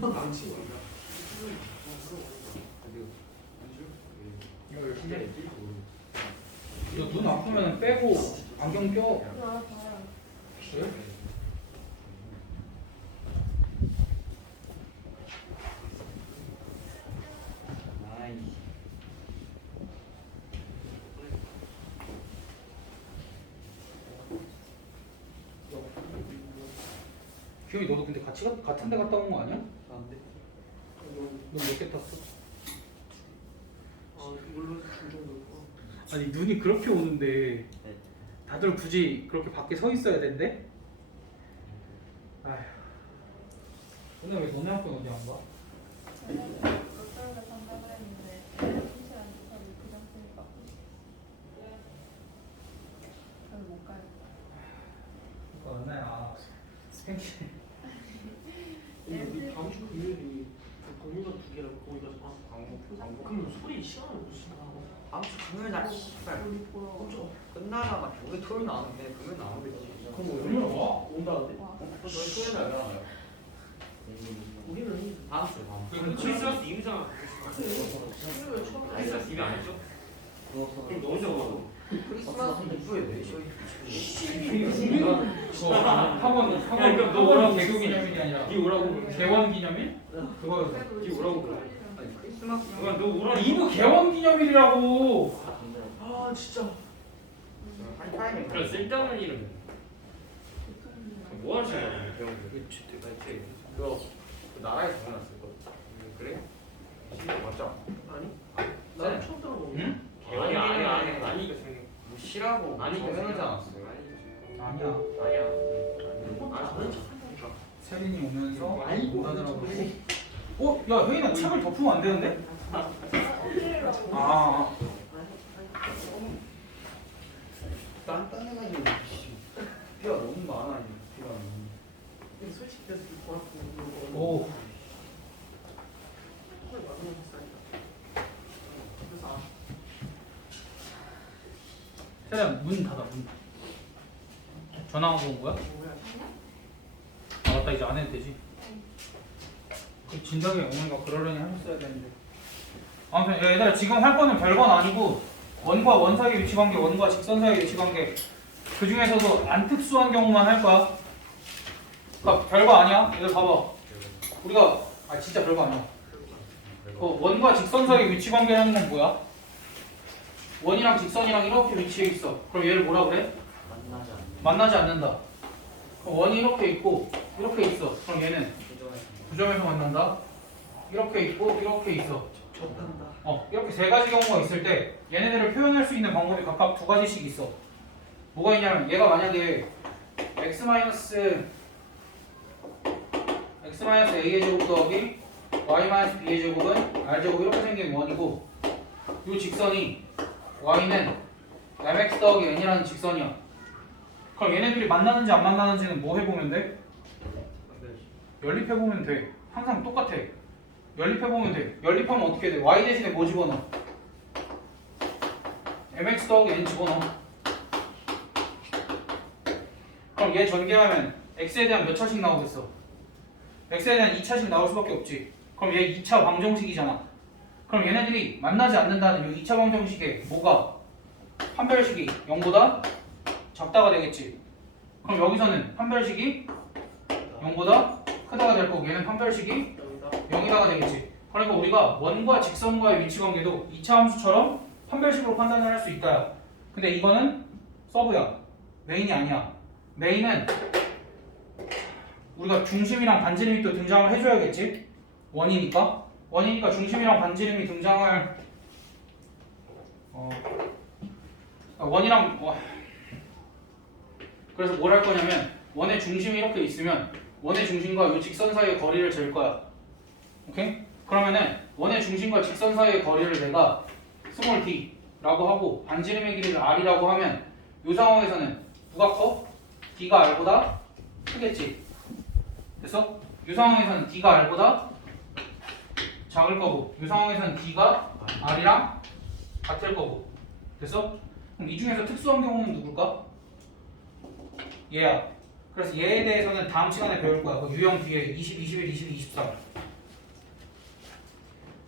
망치. 이거 눈 아프면 빼고 안경 껴. 그래? 기훈이 너도 근데 같은 데 갔다 온 거 아니야? 안 돼. 너 몇 개 탔어? 이걸로 줄 정도. 아니 눈이 그렇게 오는데 다들 굳이 그렇게 밖에 서 있어야 된대? 아휴. 오늘 왜 너네 학교는 어디 안 가? 롯데월드 간다고 했는데 현실 안 좋다고 교장선생님이 맡고 있어. 저는 못 가요. 은하야 생신 우리 다음 주 금요일이 공유가 2개라고 거기가 광고. 그럼 소리 시간을 못 쓰나? 다음 주 금요일 날 씨발 우리 보러 깜짝. 끝나자마자 우리 토요일 나오는데 금요일 나오면 되지. 그럼 뭐 연락 와? 온다는데? 와. 저희 토요일 날 나와요. 우리는 다음 주 다음 주. 그럼 크리스마스 이브잖아. 금요일 처음 크리스마스 이브 안 했죠? 그럼 너 혼자 먹어. 크리스마스 이후에 왜 저희 학원 그러니까 너 오라고 개교 기념일이 아니라 니 오라고. 개원 기념일? 그거였어. 니 오라고 그래. 아니 크리스마스 그만 너 오라고. 이브 개원 기념일이라고. 아 진짜. 한 타임에 그래 쓸데없는 이름. 뭐 하시는 거야? 그거 그 나라에 정해놨을 거. 그래? 진짜 맞죠? 아니? 나는 처음 들어보는. 응? 아니 이거 생각. 뭐 쉬라고 아니, 정해놓지 않았어요. 아니야. 아니야. 나는 참 하니까. 세린이 오면서 아니, 못 하더라고. 어? 야 혜인아 책을 덮으면 안 되는데? 아. 단단해가지고 피가 너무 많아 이 피가 너무. 근데 솔직히 그래서 고맙고. 오. 정말 많은 햇살이다. 그래서 세린아 문 닫아 문. 전화하고 온 거야? 뭐야? 아 맞다 이제 안 해도 되지. 그 진작에 어머니가 그러려니 하셨어야 되는데. 아무튼 야, 얘들아 지금 할 거는 별건 아니고 원과 원 사이의 위치관계, 원과 직선 사이의 위치관계 그 중에서도 안 특수한 경우만 할 거야. 그러니까 별거 아니야. 얘들 봐봐. 우리가 진짜 별거 아니야. 그 원과 직선 사이의 위치관계라는 건 뭐야? 원이랑 직선이랑 이렇게 위치해 있어. 그럼 얘를 뭐라 그래? 만나지 않는다. 그럼 원이 이렇게 있고 이렇게 있어. 그럼 얘는 두 점에서 만난다. 이렇게 있고 이렇게 있어. 접한다. 이렇게 세 가지 경우가 있을 때 얘네들을 표현할 수 있는 방법이 각각 두 가지씩 있어. 뭐가 있냐면 얘가 만약에 x-a의 제곱 더하기 y-b의 제곱은 r제곱 이렇게 생긴 원이고 이 직선이 y는 mx 더하기 n이라는 직선이야. 그럼 얘네들이 만나는지 안 만나는지는 뭐 해보면 돼? 연립해보면 돼. 항상 똑같아. 연립해보면 돼. 연립하면 어떻게 돼? y 대신에 뭐 집어넣어? mx 더하기 n 집어넣어. 그럼 얘 전개하면 x에 대한 몇 차씩 나오겠어? x에 대한 2차씩 나올 수밖에 없지. 그럼 얘 2차 방정식이잖아. 그럼 얘네들이 만나지 않는다는 이 2차 방정식에 뭐가? 판별식이 0보다 작다가 되겠지. 그럼 여기서는 판별식이 0보다 크다가 될 거고 얘는 판별식이 0이다가 되겠지. 그러니까 우리가 원과 직선과의 위치관계도 2차 함수처럼 판별식으로 판단을 할 수 있다. 근데 이거는 서브야. 메인이 아니야. 메인은 우리가 중심이랑 반지름이 또 등장을 해줘야겠지. 원이니까 중심이랑 반지름이 등장을 원이랑 그래서 뭘 할 거냐면 원의 중심이 이렇게 있으면 원의 중심과 이 직선 사이의 거리를 잴 거야. 오케이? 그러면은 원의 중심과 직선 사이의 거리를 내가 스몰 d라고 하고 반지름의 길이를 r이라고 하면 이 상황에서는 누가 커? d가 r보다 크겠지. 됐어? 이 상황에서는 d가 r보다 작을 거고 이 상황에서는 d가 r이랑 같을 거고. 됐어? 그럼 이 중에서 특수한 경우는 누굴까? 얘야. 그래서 얘에 대해서는 다음 시간에 배울 거야. 그 유형 뒤에 20, 21, 22, 23.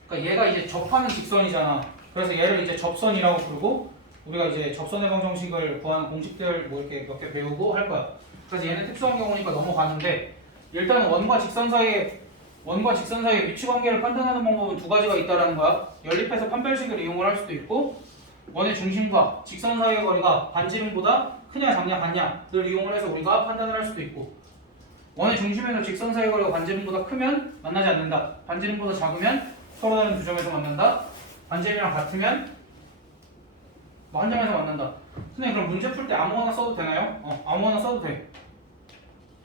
그러니까 얘가 이제 접하는 직선이잖아. 그래서 얘를 이제 접선이라고 부르고 우리가 이제 접선의 방정식을 구하는 공식들 뭐 이렇게 몇 개 배우고 할 거야. 그래서 얘는 특수한 경우니까 넘어가는데 일단은 원과 직선 사이의 위치 관계를 판단하는 방법은 두 가지가 있다라는 거야. 연립해서 판별식을 이용을 할 수도 있고 원의 중심과 직선 사이의 거리가 반지름보다 크냐 작냐 같냐를 이용을 해서 우리가 판단을 할 수도 있고 원의 중심에서 직선 사이의 거리가 반지름보다 크면 만나지 않는다. 반지름보다 작으면 서로 다른 두 점에서 만난다. 반지름이랑 같으면 뭐 한 점에서 만난다. 선생님 그럼 문제 풀 때 아무거나 써도 되나요? 아무거나 써도 돼.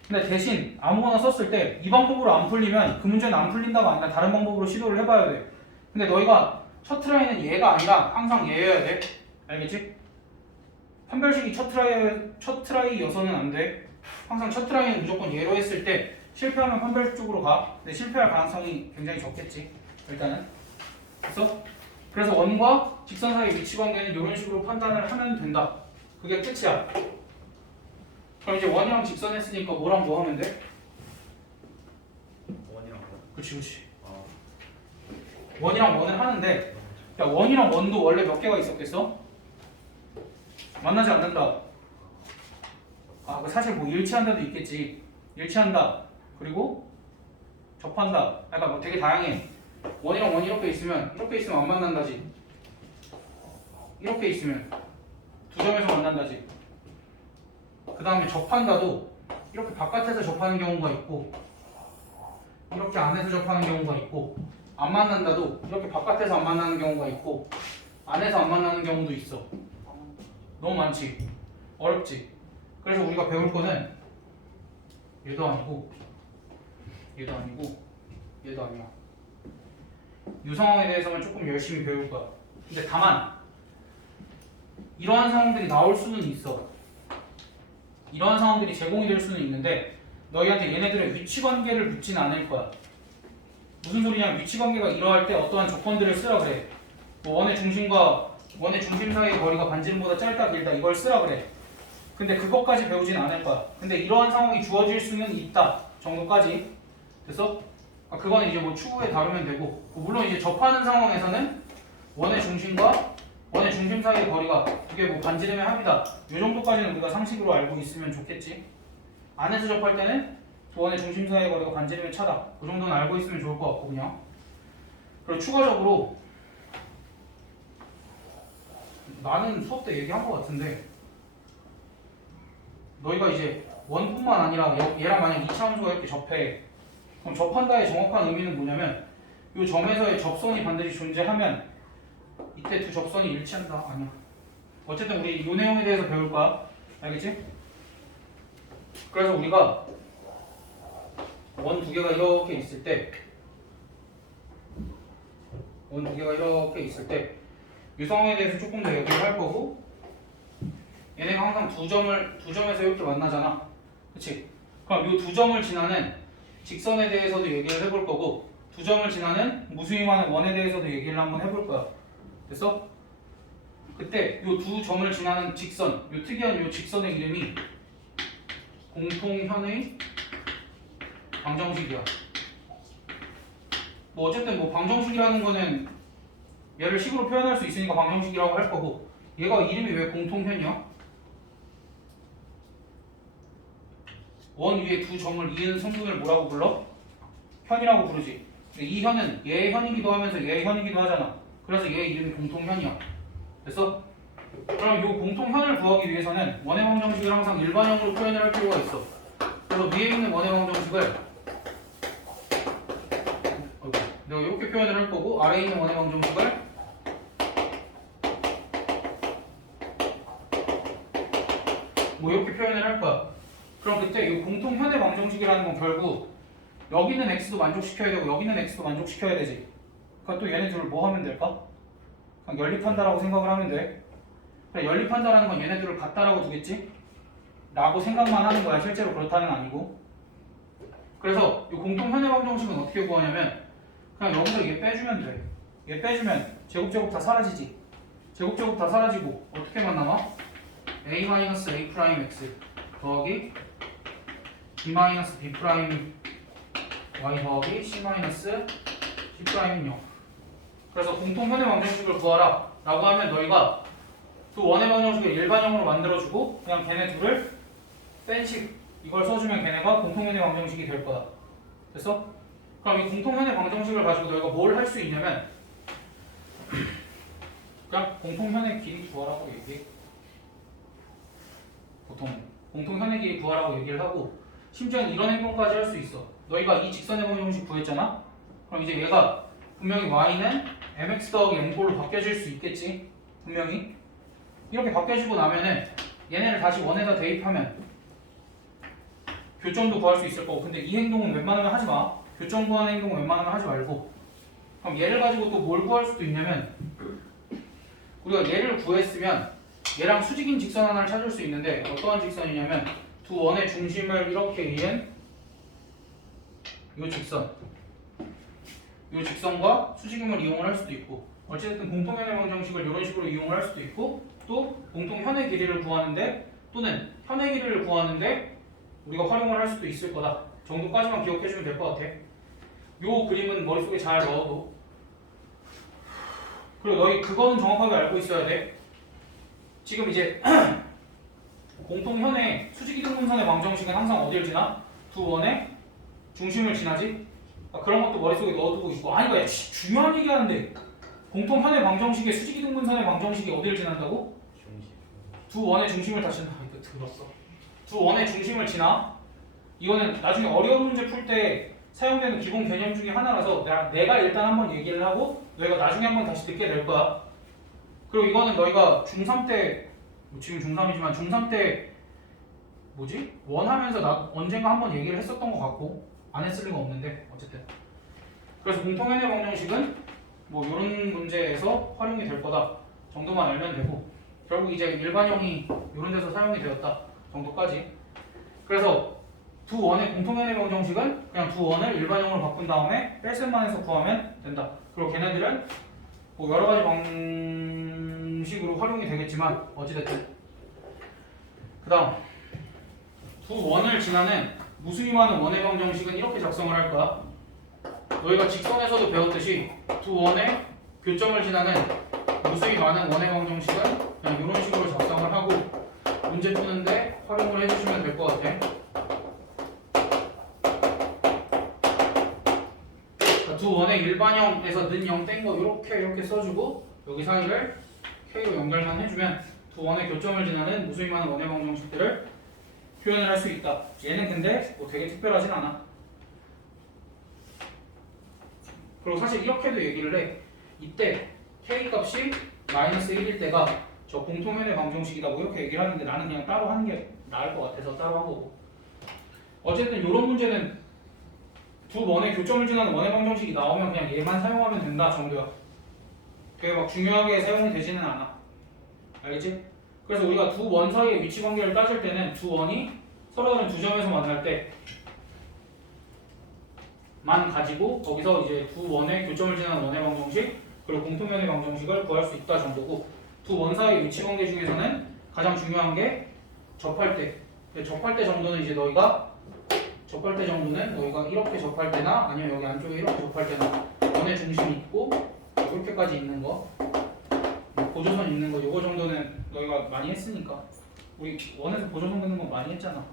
근데 대신 아무거나 썼을 때 이 방법으로 안 풀리면 그 문제는 안 풀린다가 아니라 다른 방법으로 시도를 해봐야 돼. 근데 너희가 첫 트라이는 얘가 아니라 항상 얘여야 돼. 알겠지? 판별식이 첫 트라이여서는 안 돼. 항상 첫 트라이는 무조건 얘로 했을 때 실패하면 판별식 쪽으로 가. 근데 실패할 가능성이 굉장히 적겠지. 일단은. 그래서 원과 직선 사이의 위치 관계는 이런 식으로 판단을 하면 된다. 그게 끝이야. 그럼 이제 원이랑 직선 했으니까 뭐랑 뭐 하면 돼? 원이랑 뭐? 그치. 아, 원이랑 원을 하는데 야 원이랑 원도 원래 몇 개가 있었겠어? 만나지 않는다. 아 사실 뭐 일치한다도 있겠지. 일치한다. 그리고 접한다. 그러니까 뭐 되게 다양해. 원이랑 원이 이렇게 있으면 안 만난다지. 이렇게 있으면 두 점에서 만난다지. 그 다음에 접한다도 이렇게 바깥에서 접하는 경우가 있고 이렇게 안에서 접하는 경우가 있고 안 만난다도 이렇게 바깥에서 안 만나는 경우가 있고 안에서 안 만나는 경우도 있어. 너무 많지? 어렵지? 그래서 우리가 배울 거는 얘도 아니고 얘도 아니고 얘도 아니야. 이 상황에 대해서만 조금 열심히 배울 거야. 근데 다만 이러한 상황들이 나올 수는 있어. 이러한 상황들이 제공이 될 수는 있는데 너희한테 얘네들의 위치관계를 묻진 않을 거야. 무슨 소리냐면 위치관계가 이러할 때 어떠한 조건들을 쓰라 그래. 뭐 원의 중심과 원의 중심 사이의 거리가 반지름보다 짧다 길다 이걸 쓰라 그래. 근데 그것까지 배우진 않을 거야. 근데 이러한 상황이 주어질 수는 있다 정도까지. 됐어? 그거는 이제 뭐 추후에 다루면 되고 물론 이제 접하는 상황에서는 원의 중심과 원의 중심 사이의 거리가 그게 뭐 반지름의 합이다. 이 정도까지는 우리가 상식으로 알고 있으면 좋겠지. 안에서 접할 때는 원의 중심 사이의 거리가 반지름의 차다. 그 정도는 알고 있으면 좋을 것 같고 그냥. 그리고 추가적으로 나는 수업 때 얘기한 것 같은데 너희가 이제 원뿐만 아니라 얘랑 만약 2차 함수가 이렇게 접해. 그럼 접한다의 정확한 의미는 뭐냐면 이 점에서의 접선이 반드시 존재하면 이때 두 접선이 일치한다. 아니야. 어쨌든 우리 이 내용에 대해서 배울 거야. 알겠지? 그래서 우리가 원 두 개가 이렇게 있을 때 이 상황에 대해서 조금 더 얘기를 할 거고 얘네가 항상 두 점에서 이렇게 만나잖아. 그치? 그럼 이 두 점을 지나는 직선에 대해서도 얘기를 해볼 거고 두 점을 지나는 무수히 많은 원에 대해서도 얘기를 한번 해볼 거야. 됐어? 그때 이 두 점을 지나는 직선, 이 특이한 이 직선의 이름이 공통현의 방정식이야. 뭐 어쨌든 뭐 방정식이라는 거는 얘를 식으로 표현할 수 있으니까 방정식이라고 할 거고 얘가 이름이 왜 공통현이야? 원 위에 두 점을 이은 성분을 뭐라고 불러? 현이라고 부르지. 근데 이 현은 얘의 현이기도 하면서 얘의 현이기도 하잖아. 그래서 얘의 이름이 공통현이야. 됐어? 그럼 이 공통현을 구하기 위해서는 원의 방정식을 항상 일반형으로 표현을 할 필요가 있어. 그래서 위에 있는 원의 방정식을 내가 이렇게 표현을 할 거고 아래에 있는 원의 방정식을 뭐 이렇게 표현을 할 거야. 그럼 그때 이 공통현의 방정식이라는 건 결국 여기 있는 x도 만족시켜야 되고 여기 있는 x도 만족시켜야 되지. 그러니까 또 얘네 둘을 뭐 하면 될까? 그냥 연립한다라고 생각을 하면 돼. 그래, 연립한다라는 건 얘네들을 같다라고 두겠지? 라고 생각만 하는 거야. 실제로 그렇다는 아니고. 그래서 이 공통현의 방정식은 어떻게 구하냐면 그냥 여기서 얘 빼주면 돼. 얘 빼주면 제곱 다 사라지지. 제곱 다 사라지고 어떻게만 남아? a-a'(x) 더하기 b 마이너스 b 프라임 y 더하기 c 마이너스 c 프라임은 0. 그래서 공통 현의 방정식을 구하라 라고 하면 너희가 두 원의 방정식을 일반형으로 만들어주고 그냥 걔네 둘을 뺀식 이걸 써주면 걔네가 공통 현의 방정식이 될 거다. 됐어? 그럼 이 공통 현의 방정식을 가지고 너희가 뭘 할 수 있냐면 그냥 공통 현의 길이 구하라고 얘기해. 보통 공통 현의 길이 구하라고 얘기를 하고 심지어는 이런 행동까지 할 수 있어. 너희가 이 직선의 방정식 구했잖아? 그럼 이제 얘가 분명히 y는 mx 더하기 m꼴로 바뀌어질 수 있겠지? 분명히 이렇게 바뀌어지고 나면은 얘네를 다시 원에다 대입하면 교점도 구할 수 있을 거고 근데 이 행동은 웬만하면 하지 마. 교점 구하는 행동은 웬만하면 하지 말고 그럼 얘를 가지고 또 뭘 구할 수도 있냐면 우리가 얘를 구했으면 얘랑 수직인 직선 하나를 찾을 수 있는데 어떠한 직선이냐면 두 원의 중심을 이렇게 이은 이 직선과 수직임을 이용을 할 수도 있고 어쨌든 공통현의 방정식을 이런 식으로 이용을 할 수도 있고 또 공통현의 길이를 구하는데 또는 현의 길이를 구하는데 우리가 활용을 할 수도 있을 거다 정도까지만 기억해주면 될 것 같아. 요 그림은 머릿속에 잘 넣어도 그리고 너희 그거는 정확하게 알고 있어야 돼. 지금 이제 공통현의 수직이등분선의 방정식은 항상 어딜 지나? 두 원의 중심을 지나지? 그런 것도 머릿속에 넣어두고 있고 아니 왜 중요한 얘기 하는데 공통현의 방정식의 수직이등분선의 방정식이 어딜 지난다고? 두 원의 중심을 다 지나. 이거 들었어. 두 원의 중심을 지나? 이거는 나중에 어려운 문제 풀 때 사용되는 기본 개념 중에 하나라서 내가 일단 한번 얘기를 하고 너희가 나중에 한번 다시 듣게 될 거야. 그리고 이거는 너희가 중3 때 지금 중3이지만 중3 때 뭐지? 원하면서 나 언젠가 한번 얘기를 했었던 것 같고 안 했을 리가 없는데 어쨌든 그래서 공통현의 방정식은 뭐 이런 문제에서 활용이 될 거다 정도만 알면 되고 결국 이제 일반형이 이런 데서 사용이 되었다 정도까지. 그래서 두 원의 공통현의 방정식은 그냥 두 원을 일반형으로 바꾼 다음에 뺄셈만 해서 구하면 된다. 그리고 걔네들은 뭐 여러 가지 방식으로 활용이 되겠지만 어찌됐든 그 다음 두 원을 지나는 무수히 많은 원의 방정식은 이렇게 작성을 할 거야. 너희가 직선에서도 배웠듯이 두 원의 교점을 지나는 무수히 많은 원의 방정식은 그냥 이런 식으로 작성을 하고 문제 푸는데 활용을 해주시면 될 것 같아. 두 원의 일반형에서 는 0 뗀 거 이렇게 써주고 여기 사이를 K로 연결만 해주면 두 원의 교점을 지나는 무수히 많은 원의 방정식들을 표현을 할 수 있다. 얘는 근데 뭐 되게 특별하진 않아. 그리고 사실 이렇게도 얘기를 해. 이때 K 값이 마이너스 1일 때가 저 공통현의 방정식이다 뭐 이렇게 얘기를 하는데 나는 그냥 따로 하는 게 나을 것 같아서 따로 한 거고. 어쨌든 이런 문제는 두 원의 교점을 지나는 원의 방정식이 나오면 그냥 얘만 사용하면 된다 정도야. 그게 막 중요하게 사용이 되지는 않아. 알겠지? 그래서 우리가 두 원 사이의 위치 관계를 따질 때는 두 원이 서로 다른 두 점에서 만날 때만 가지고 거기서 이제 두 원의 교점을 지나는 원의 방정식 그리고 공통현의 방정식을 구할 수 있다 정도고 두 원 사이의 위치 관계 중에서는 가장 중요한 게 접할 때. 접할 때 정도는 이제 너희가 이렇게 접할 때나 아니면 여기 안쪽에 이렇게 접할 때나 원의 중심이 있고 이렇게까지 있는 거 보조선 있는 거 이거 정도는 너희가 많이 했으니까 우리 원에서 보조선 긋는 건 많이 했잖아.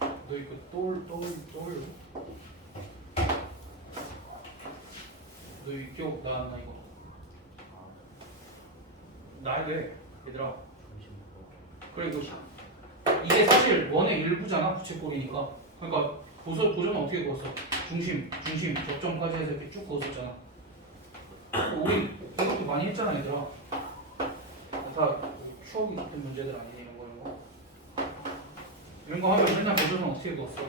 너 이거 떠올려? 너 이거 기억 나왔나 이거? 나야 돼 얘들아. 그리고 이게 사실 원의 일부잖아 부채꼴이니까. 그러니까 보조는 어떻게 그었어? 중심 접점까지 해서 이렇게 쭉 그었었잖아. 우리 이것도 많이 했잖아 얘들아. 다 추억이 있던 문제들 아니니 이런 거 하면 맨날 보조선 어떻게 그었어?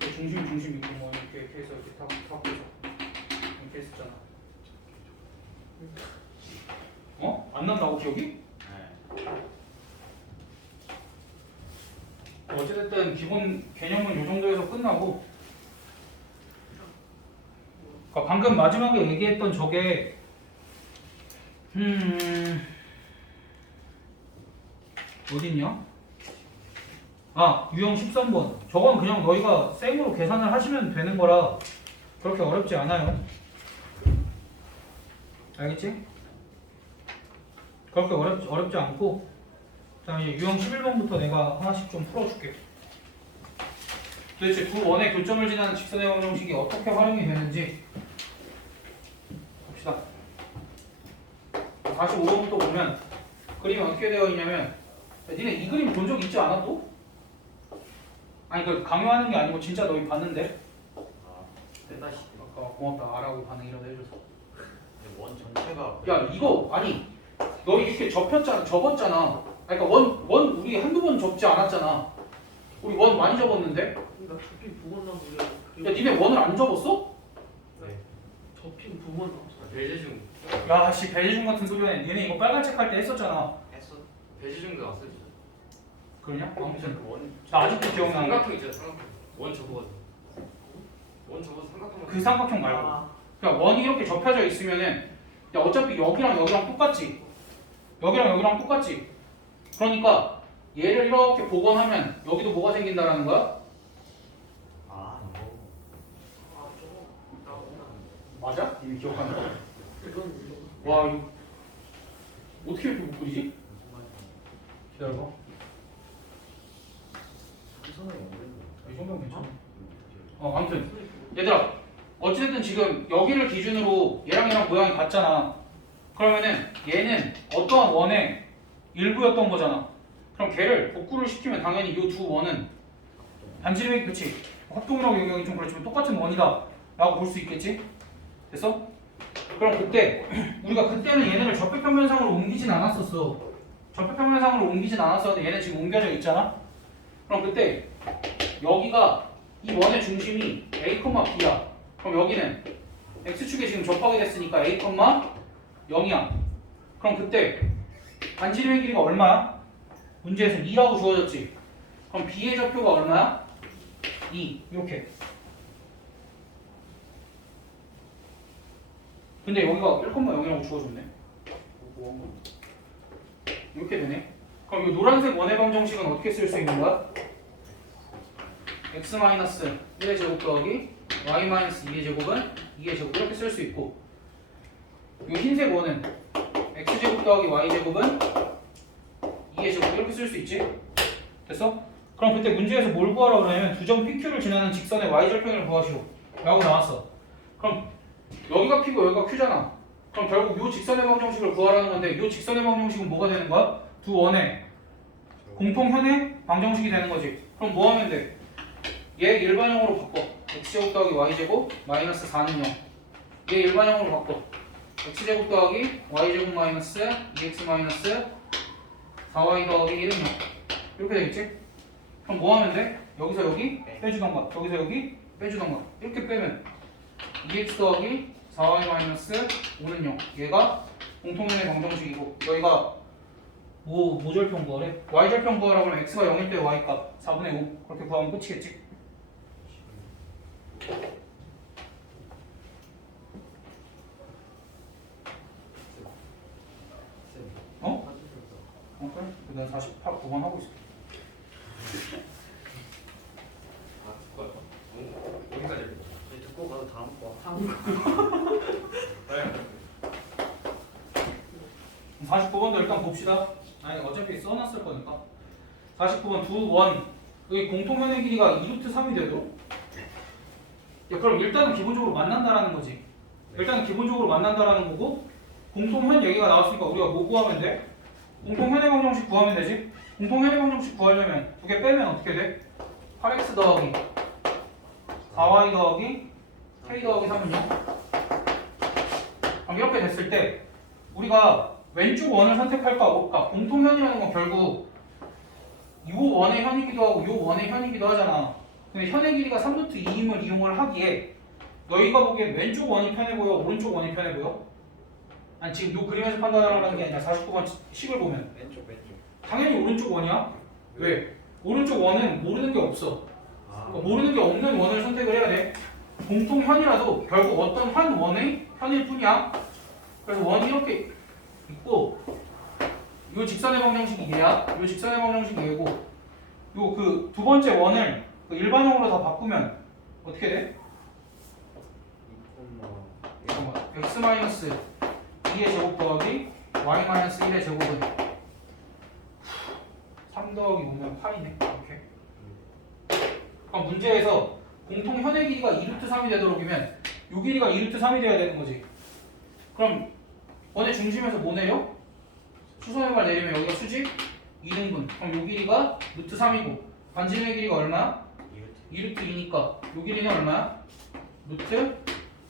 중심 있고 뭐 이렇게 해서 이렇게 탁 해서 이렇게 했었잖아. 어? 안 난다고 기억이? 어쨌든 기본 개념은 이 정도에서 끝나고 그러니까 방금 마지막에 얘기했던 저게 어딨냐? 아 유형 13번 저건 그냥 너희가 생으로 계산을 하시면 되는 거라 그렇게 어렵지 않아요. 알겠지? 그렇게 어렵지 않고 그 다음에 유형 11번부터 내가 하나씩 좀 풀어줄게. 도대체 두 원의 교점을 지나는 직선의 방정식이 어떻게 활용이 되는지 봅시다. 45번부터 보면 그림이 어떻게 되어 있냐면 니네 이 그림 본 적 있지 않아 또? 아니 그 강요하는 게 아니고 진짜 너희 봤는데? 떼다시. 아까 고맙다 알아고 반응이라도 해줘서. 원 전체가. 야 이거 아니 너희 이렇게 접었잖아. 그러니까 원 우리 한두 번 접지 않았잖아. 우리 원 많이 접었는데? 나 접힌 부분 나오고 야 니네 원을 안 접었어? 네. 접힌 부분 나왔어. 배제중 야씨 배제중 같은 소리 해. 니네 이거 빨간 책 할 때 했었잖아. 했어. 배제중도 왔어 진짜. 그러냐? 아무튼 원. 나 아직도 기억나는 거. 삼각형 있잖아 삼각형. 원 접어가지고. 원 접어서 삼각형만. 그 삼각형 말고. 아, 그러니까 원이 이렇게 접혀져 있으면은 야 어차피 여기랑 여기랑 똑같지. 여기랑 여기랑 똑같지. 그러니까 얘를 이렇게 복원하면 여기도 뭐가 생긴다라는 거야? 아 이거. 아 저거 맞아? 이미 기억하는 거. 이건 와 이거 어떻게 이렇게 못 그리지? 무슨 말이야? 기다려봐. 삼선을 모르는 이 정도면 괜찮아. 거. 아무튼 얘들아 어찌됐든 지금 여기를 기준으로 얘랑 모양이 같잖아. 그러면은 얘는 어떠한 원의 일부였던 거잖아. 그럼 걔를 복구를 시키면 당연히 이 두 원은 반지름이 그치? 합동이라고 얘기하기 좀 그렇지만 똑같은 원이다 라고 볼 수 있겠지? 됐어? 그럼 그때 우리가 그때는 얘네를 접배평면상으로 옮기진 않았었어. 접배평면상으로 옮기진 않았었는데 얘네 지금 옮겨져 있잖아. 그럼 그때 여기가 이 원의 중심이 A, B야. 그럼 여기는 X축에 지금 접하게 됐으니까 A, 0이야. 그럼 그때 반지름의 길이가 얼마야? 문제에서 2라고 주어졌지. 그럼 B의 좌표가 얼마야? 2. 이렇게. 근데 여기가 1,0이라고 주어졌네. 이렇게 되네. 그럼 이 노란색 원의 방정식은 어떻게 쓸 수 있는 거야? x-1의 제곱 더하기 y-2의 제곱은 2의 제곱 이렇게 쓸 수 있고 이 흰색 원은 x제곱 더하기 y제곱은 2의 제곱 이렇게 쓸 수 있지? 됐어? 그럼 그때 문제에서 뭘 구하라고 그러냐면 두 점 PQ를 지나는 직선의 y절편을 구하시오 라고 나왔어. 그럼 여기가 P고 여기가 Q잖아. 그럼 결국 이 직선의 방정식을 구하라는 건데 이 직선의 방정식은 뭐가 되는 거야? 두 원의 공통현의 방정식이 되는 거지. 그럼 뭐 하면 돼? 얘 일반형으로 바꿔. x제곱 더하기 y제곱 마이너스 4는 0. 얘 일반형으로 바꿔. x제곱 더하기 y제곱 마이너스 2x 마이너스 4y 더하기 1은 0. 이렇게 되겠지? 그럼 뭐 하면 돼? 여기서 여기 빼주던가 여기서 여기 빼주던가 이렇게 빼면 2x 더하기 4y 마이너스 5는 0. 얘가 공통면의 방정식이고 여기가 뭐 절편 구하래? y절편 구하라고 하면 x가 0일 때 y값 4분의 5 그렇게 구하면 끝이겠지? 어? 그래? 난 48, 9번 하고 있어. 아 듣고 어디까지 해볼까? 듣고 가서 다음 거. 49번도 일단 봅시다. 아니 어차피 써놨을 거니까. 49번 두 원 여기 공통면의 길이가 2루트 3이 돼도 야 그럼 일단은 기본적으로 만난다라는 거지. 일단은 기본적으로 만난다라는 거고 공통현 얘기가 나왔으니까 우리가 뭐 구하면 돼? 공통현의 방정식 구하면 되지. 공통현의 방정식 구하려면 두 개 빼면 어떻게 돼? 8x 더하기 4y 더하기 k 더하기 3은 0. 그럼 이렇게 됐을 때 우리가 왼쪽 원을 선택할까 볼까? 공통현이라는 건 결국 요 원의 현이기도 하고 요 원의 현이기도 하잖아. 근데 현의 길이가 3루트 2임을 이용을 하기에 너희가 보기엔 왼쪽 원이 편해 보여? 오른쪽 원이 편해 보여? 아니 지금 요 그림에서 판단하라는 게 아니라 49번 식을 보면 왼쪽. 당연히 오른쪽 원이야. 왜? 오른쪽 원은 모르는 게 없어. 그러니까 모르는 게 없는 원을 선택을 해야 돼. 공통현이라도 결국 어떤 한 원의 현일 뿐이야. 그래서 원이 이렇게 있고 요 직선의 방정식이 얘야. 요 직선의 방정식이 얘고 요 그 두 번째 원을 그 일반형으로 다 바꾸면 어떻게 돼? 2,1 잠깐만. x 마이너스 2의 제곱 더하기 y 마이너스 1의 제곱은 3 더하기 5면 파이네. 이렇게. 그럼 문제에서 공통 현의 길이가 2루트 3이 되도록이면 요 길이가 2루트 3이 돼야 되는 거지. 그럼 원의 중심에서 뭐 내려? 수선의 내리면 여기가 수직 2등분. 그럼 요 길이가 루트 3이고 반지름의 길이가 얼마야? 2루트 2니까 요 길이는 얼마야? 루트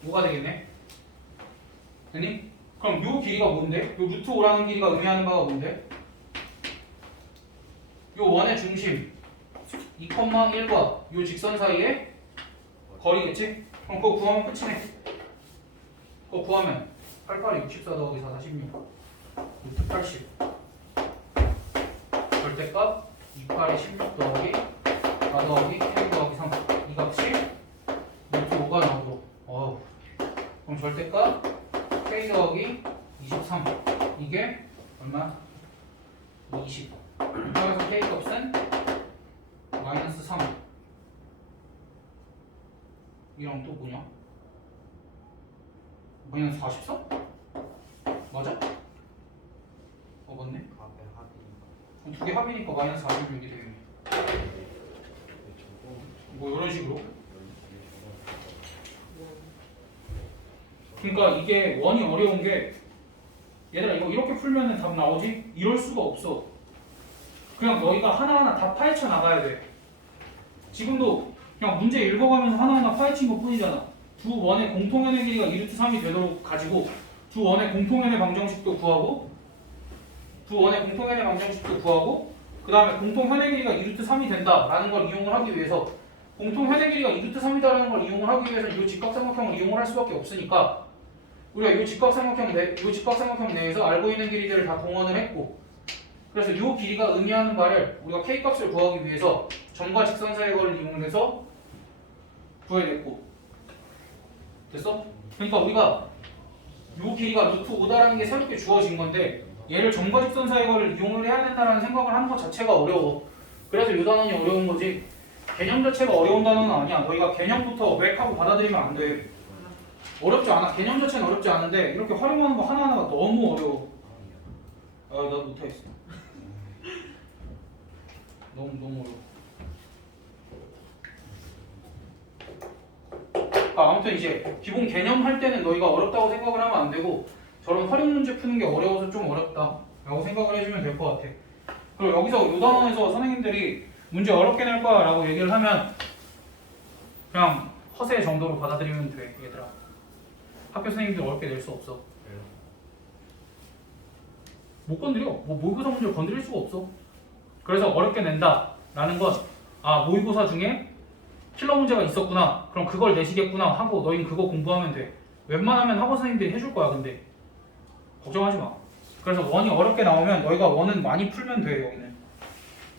5가 되겠네. 됐니? 그럼 요 길이가 뭔데? 요 루트 5라는 길이가 의미하는 바가 뭔데? 요 원의 중심 2,1과 요 직선 사이의 거리겠지? 그럼 그거 구하면 끝이네. 그거 구하면 88이 64 더하기 4, 46 루트 80 절대값 28이 16 더하기 4 더하기 1 더하기 3 이 값이 루트 5가 나오도록. 그럼 절대값 k 더하기 23 이게 얼마? 20. 그래서 k 값은 마이너스 3 이랑 또 뭐냐? 마이너스 44? 맞아? 맞네? 앞에 합이 그럼 두 개 합이니까 마이너스 46이 되겠네. 뭐 이런 식으로. 그러니까 이게 원이 어려운 게 얘들아 이거 이렇게 풀면은 답 나오지? 이럴 수가 없어. 그냥 너희가 하나하나 다 파헤쳐 나가야 돼. 지금도 그냥 문제 읽어가면서 하나하나 파헤친 것 뿐이잖아. 두 원의 공통현의 길이가 2루트 3이 되도록 가지고 두 원의 공통현의 방정식도 구하고 두 원의 공통현의 방정식도 구하고 그 다음에 공통현의 길이가 2루트 3이 된다라는 걸 이용을 하기 위해서 공통현의 길이가 2루트 3이다라는 걸 이용을 하기 위해서는 이 직각삼각형을 이용을 할 수밖에 없으니까 우리가 이 직각삼각형 내에서 알고 있는 길이들을 다 동원을 했고 그래서 이 길이가 의미하는 바를 우리가 k값을 구하기 위해서 점과 직선 사이의 거리를 이용해서 구해냈고 됐어? 그러니까 우리가 이 길이가 루트 5다라는 게 새롭게 주어진 건데 얘를 점과 직선 사이의 거리를 이용을 해야 된다는 생각을 하는 것 자체가 어려워. 그래서 이 단원이 어려운 거지 개념 자체가 어려운 단어는 아니야. 너희가 개념부터 맥하고 받아들이면 안 돼. 어렵지 않아. 개념 자체는 어렵지 않은데 이렇게 활용하는 거 하나하나가 너무 어려워. 나도 못하겠어. 너무 어려워. 아무튼 이제 기본 개념 할 때는 너희가 어렵다고 생각을 하면 안 되고 저런 활용 문제 푸는 게 어려워서 좀 어렵다 라고 생각을 해주면 될 것 같아. 그리고 여기서 이 단원에서 선생님들이 문제 어렵게 낼 거야 라고 얘기를 하면 그냥 허세 정도로 받아들이면 돼 얘들아. 학교 선생님들 어렵게 낼 수 없어. 못 건드려. 뭐 모의고사 문제를 건드릴 수가 없어. 그래서 어렵게 낸다 라는 건 모의고사 중에 킬러 문제가 있었구나 그럼 그걸 내시겠구나 하고 너희는 그거 공부하면 돼. 웬만하면 학원 선생님들이 해줄 거야. 근데 걱정하지 마. 그래서 원이 어렵게 나오면 너희가 원은 많이 풀면 돼. 여기는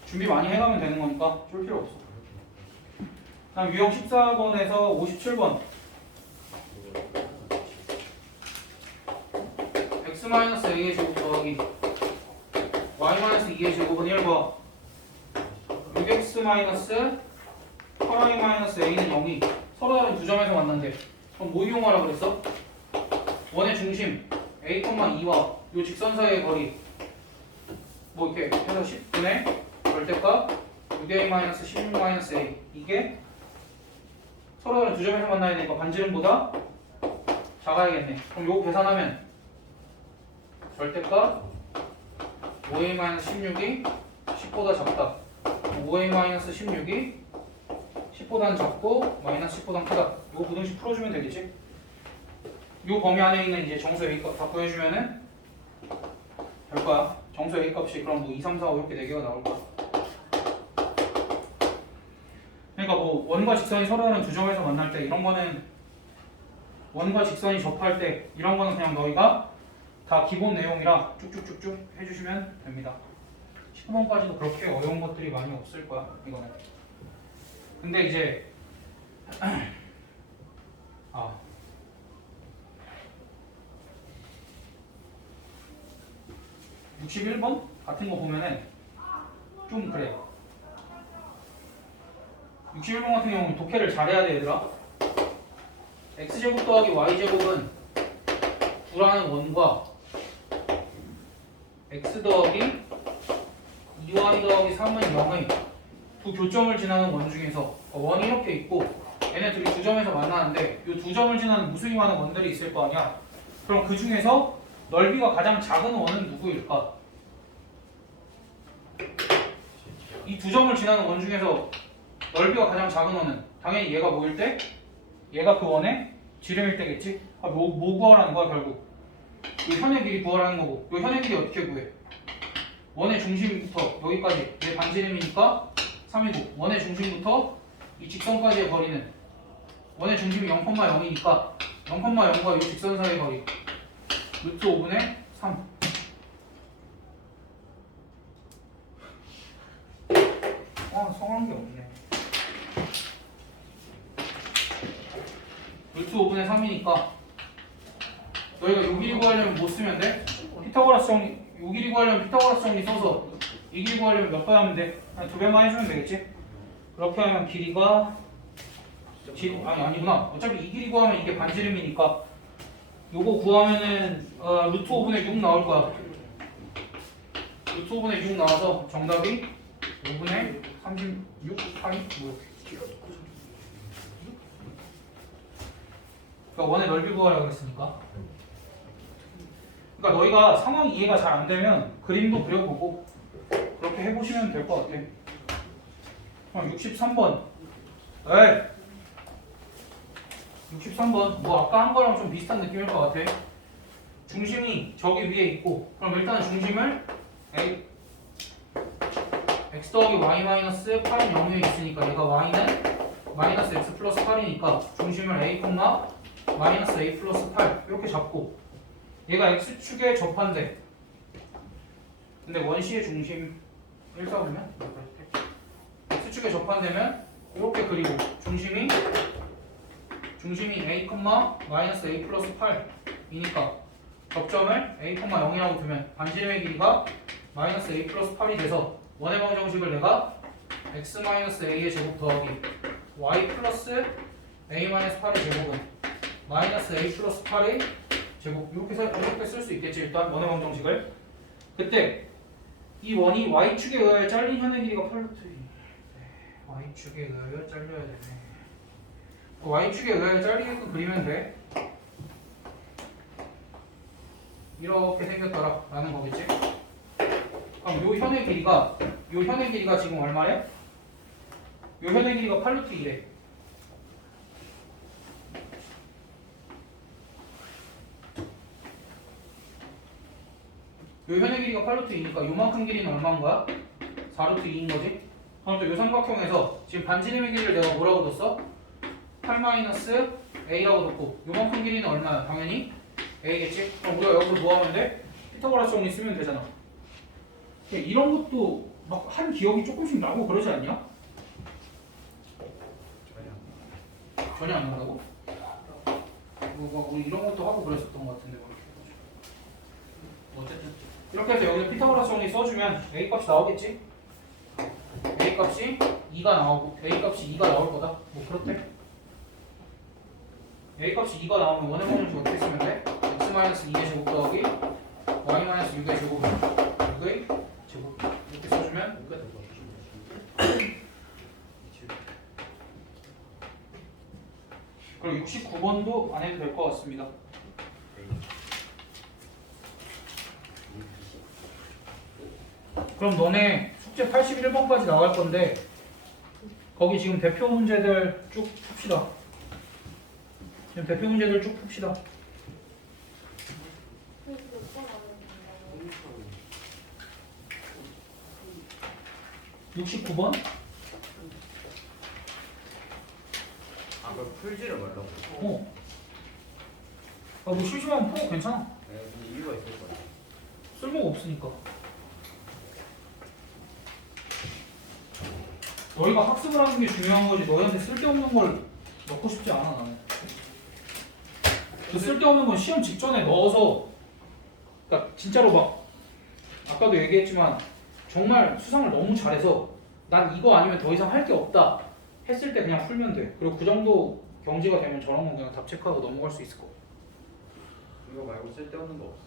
준비 많이 해가면 되는 거니까 쫄 필요 없어. 다음 유형 14번에서 57번 x-a의 제곱 더하기 y-2의 제곱은 1과 6x-8y-a는 0이 서로 다른 두 점에서 만난대. 그럼 뭐 이용하라 그랬어? 원의 중심 a,2와 이 직선 사이의 거리 뭐 이렇게 해서 10분의 절대값 6a-16-a 이게 서로 다른 두 점에서 만나야 되니까 반지름보다 작아야겠네. 그럼 요거 계산하면 절대값 5a-16이 10보다 작다. 5a-16이 10보다는 작고 마이너스 10보다는 크다. 요거 부등식 풀어주면 되겠지? 요 범위 안에 있는 이제 정수 A값 다 구해주면은 될 거야. 정수 A값이 그럼 뭐 2, 3, 4, 5 이렇게 4개가 나올 거야. 그러니까 뭐 원과 직선이 서로 다른 두 점에서 만날 때 이런 거는 원과 직선이 접할 때 이런 거는 그냥 너희가 다 기본 내용이라 쭉쭉쭉쭉 해주시면 됩니다. 19번까지도 그렇게 어려운 것들이 많이 없을 거야 이거는. 근데 이제 61번 같은 거 보면은 좀 그래. 61번 같은 경우는 독해를 잘해야 돼 얘들아. x제곱 더하기 y제곱은 9라는 원과 x 더하기 2y 더하기 3은 0의 두 교점을 지나는 원 중에서 원이 이렇게 있고 얘네 둘이 두 점에서 만나는데 이 두 점을 지나는 무수히 많은 원들이 있을 거 아니야. 그럼 그 중에서 넓이가 가장 작은 원은 누구일까? 이 두 점을 지나는 원 중에서 넓이가 가장 작은 원은 당연히 얘가 뭐일 때? 얘가 그 원의 지름일 때겠지? 뭐 구하라는 거야 결국? 이 현의 길이 구하라는 거고 이 현의 길이 어떻게 구해? 원의 중심부터 여기까지 얘 반지름이니까 3이고 원의 중심부터 이 직선까지의 거리는 원의 중심이 0,0이니까 0,0과 이 직선 사이의 거리 루트 5분의 3. 성한 게 없네. 루트 5분의 3이니까 너희가 요 길이 구하려면 뭐 쓰면 돼? 피타고라스 정리. 요 길이 구하려면 피타고라스 정리 써서 이 길이 구하려면 몇 번 하면 돼? 한 2배만 해주면 되겠지? 그렇게 하면 길이가 아니구나. 어차피 이 길이 구하면 이게 반지름이니까 요거 구하면은 루트 5분의 6 나올 거야. 루트 5분의 6 나와서 정답이 5분의 36, 8이 뭐 그러니까 원의 넓이 구하라고 했으니까. 그러니까 너희가 상황이 이해가 잘 안 되면 그림도 그려보고 그렇게 해보시면 될 것 같아. 그럼 63번. 에이! 63번. 뭐 아까 한 거랑 좀 비슷한 느낌일 것 같아. 중심이 저기 위에 있고 그럼 일단 중심을 x 더하기 y 마이너스 8은 0에 있으니까 얘가 y는 마이너스 x 플러스 8이니까 중심을 a, 마이너스 a 플러스 8 이렇게 잡고 얘가 x축에 접한대. 근데 원시의 중심 1사보면 x축에 접한되면 이렇게 그리고 중심이 a, 마이너스 a 플러스 8이니까 접점을 a, 0이라고 두면 반지름의 길이가 마이너스 a 플러스 8이 돼서 원의 방정식을 내가 x 마이너스 a의 제곱 더하기 y 플러스 a 마이너스 8의 제곱은 마이너스 a 플러스 8의 제곱 이렇게 쓸 수 있겠지. 일단 원의 방정식을 그때 이 원이 y축에 의하여 잘린 현의 길이가 8루트 y축에 의하여 잘려야 되네. y축에 의하여 잘리게끔 그리면 돼. 이렇게 생겼더라 라는 거겠지. 그럼 요 현의 길이가 지금 얼마래? 요 현의 길이가 8루트 2래. 요 현의 길이가 8루트 2니까 요만큼 길이는 얼마인 거야? 4루트 2인 거지? 그럼 또 요 삼각형에서 지금 반지름의 길이를 내가 뭐라고 뒀어? 8 마이너스 a라고 뒀고 요만큼 길이는 얼마야? 당연히 a겠지? 그럼 우리가 여기서 뭐 하면 돼? 피타고라스 정리 쓰면 되잖아. 이런 것도 막 한 기억이 조금씩 나고 그러지 않냐? 전혀 안 난다고? 뭐 우리 이런 것도 하고 그랬었던 것 같은데 어쨌든 이렇게 해서 여기서 피타고라스 정리 써주면 a 값이 나오겠지? a 값이 2가 나오고 a 값이 2가 나올 거다. 뭐 그렇대. a 값이 2가 나오면 원의 방정식 어떻게 쓰면 돼? x 마이너스 2의 제곱 더하기 y 마이너스 6의 제곱 6의 제곱 이렇게 써주면 끝. 그리고 69번도 안 해도 될 것 같습니다. 그럼 너네 숙제 81번까지 나갈 건데 거기 지금 대표 문제들 쭉 풉시다. 지금 대표 문제들 쭉 풉시다. 69번? 아 그걸 풀지를 말라고. 뭐 심심하면 풀어 괜찮아. 네, 근데 이유가 있을 거야. 쓸모가 없으니까. 너희가 학습을 하는 게 중요한 거지 너희한테 쓸데없는 걸 넣고 싶지 않아 나는. 그 쓸데없는 건 시험 직전에 넣어서 그러니까 진짜로 막 아까도 얘기했지만 정말 수상을 너무 잘해서 난 이거 아니면 더 이상 할 게 없다 했을 때 그냥 풀면 돼. 그리고 그 정도 경지가 되면 저런 건 그냥 답 체크하고 넘어갈 수 있을 거. 이거 말고 쓸데없는 거 없어.